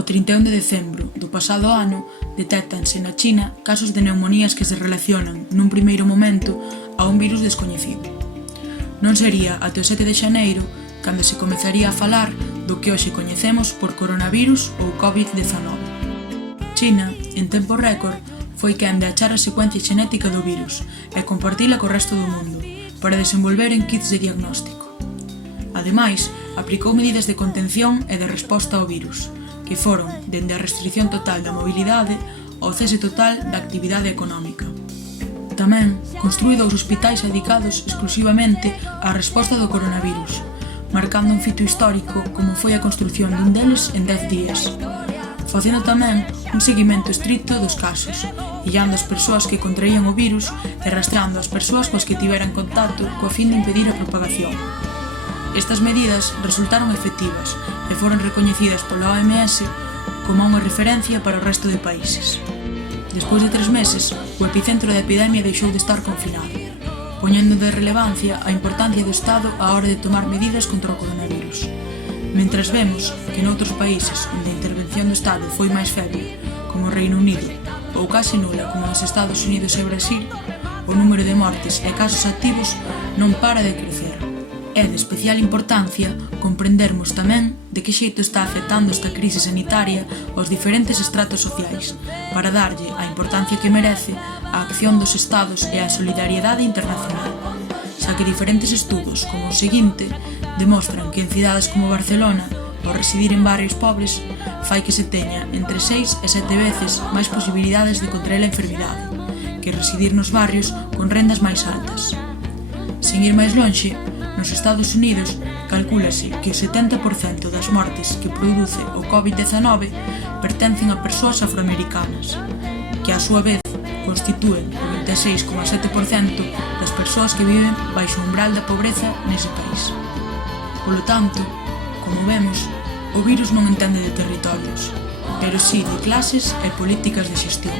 O 31 de decembro do pasado ano detéctanse na China casos de neumonías que se relacionan, nun primeiro momento, a un virus descoñecido. Non sería até o 7 de xaneiro cando se comezaría a falar do que hoxe coñecemos por coronavirus ou COVID-19. China, en tempo récord, foi quen de achar a secuencia xenética do virus e compartila co resto do mundo para desenvolveren kits de diagnóstico. Ademais, aplicou medidas de contención e de resposta ao virus, que foron dende a restrición total da mobilidade ao cese total da actividade económica. Tamén construíu 2 hospitais dedicados exclusivamente á resposta do coronavirus, marcando un fito histórico como foi a construción dun deles en 10 días, facendo tamén un seguimento estricto dos casos, illando as persoas que contraían o virus e rastreando as persoas coas que tiveran contacto coa fin de impedir a propagación. Estas medidas resultaron efectivas e foron recoñecidas pola OMS como unha referencia para o resto de países. Despois de 3 meses, o epicentro da epidemia deixou de estar confinado, poñendo de relevancia a importancia do Estado á hora de tomar medidas contra o coronavirus. Mentres vemos que noutros países onde a intervención do Estado foi máis feble, como o Reino Unido, ou case nula como nos Estados Unidos e Brasil, o número de mortes e casos activos non para de crecer. É de especial importancia comprendermos tamén de que xeito está afectando esta crise sanitaria aos diferentes estratos sociais para darlle a importancia que merece a acción dos Estados e a solidariedade internacional, xa que diferentes estudos, como o seguinte, demostran que en cidades como Barcelona, ao residir en barrios pobres, fai que se teña entre 6 e 7 veces máis posibilidades de contraer a enfermidade que residir nos barrios con rendas máis altas. Sen ir máis lonxe, nos Estados Unidos calcúlase que o 70% das mortes que produce o COVID-19 pertencen a persoas afroamericanas, que a súa vez constitúen o 26,7% das persoas que viven baixo o umbral da pobreza nese país. Polo tanto, como vemos, o virus non entende de territorios, pero si de clases e políticas de xestión.